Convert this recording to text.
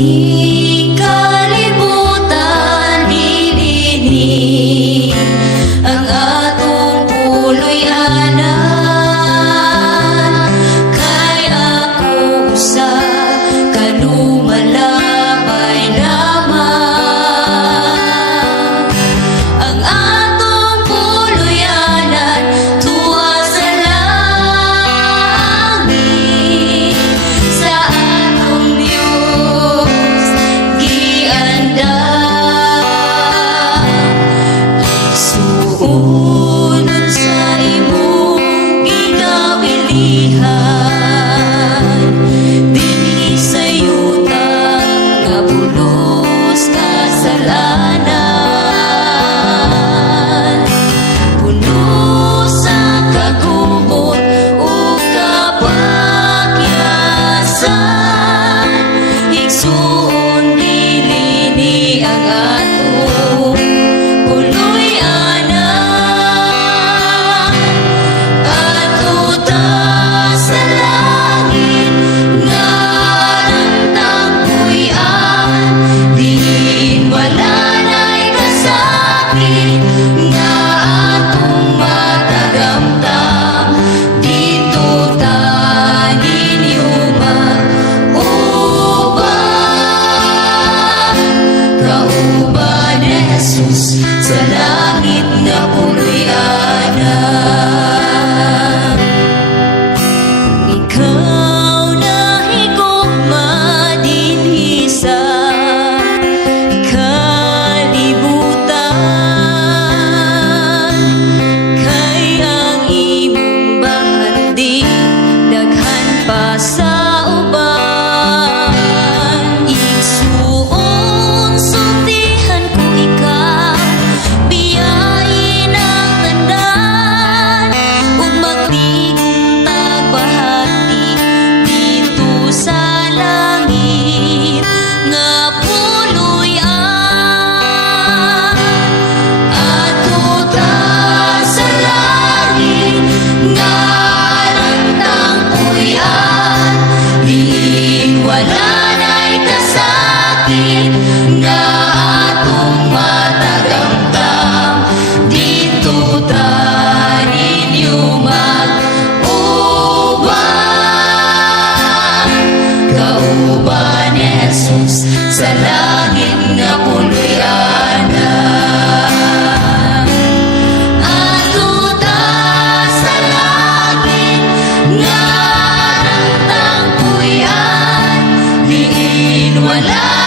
Di kalibutan dinini ang atong puloy anan, kay ako usa kalumalabay lamang. Ang atong puloy anan tuwa sa langit, sa atong Diyos giandam. Isuunod sa imong ginawilihan, dinhi sa yuta nga pulos kasalanan. Puno sa kagubot o kapakyasan, igsuon dilini ang atong puloy anan. Ato ta sa langit nga nagtagpuyan, diin wala na'y kasakit nga atong matagamtam. Dito ta ninyo mag-ubang, kauban ni Jesus sa langit nga puloy anan. Ikaw na higugma dinhi sa kalibutan, kay ang imong bahandi daghan pa sa uban. Igsuon sultihan ko ikaw, biyain ang tandan, ug magtigong tagbahati dito sa langit nga puloy anan. Ato ta sa langit nga nagtagpuyan, diin wala na'y kasakit nga atong matagamtam. Dito ta ninyo mag-ubang, kauban ni Jesus sa langit nga puloy anan. Ato ta sa langit nga nagtagpuyan, diin wala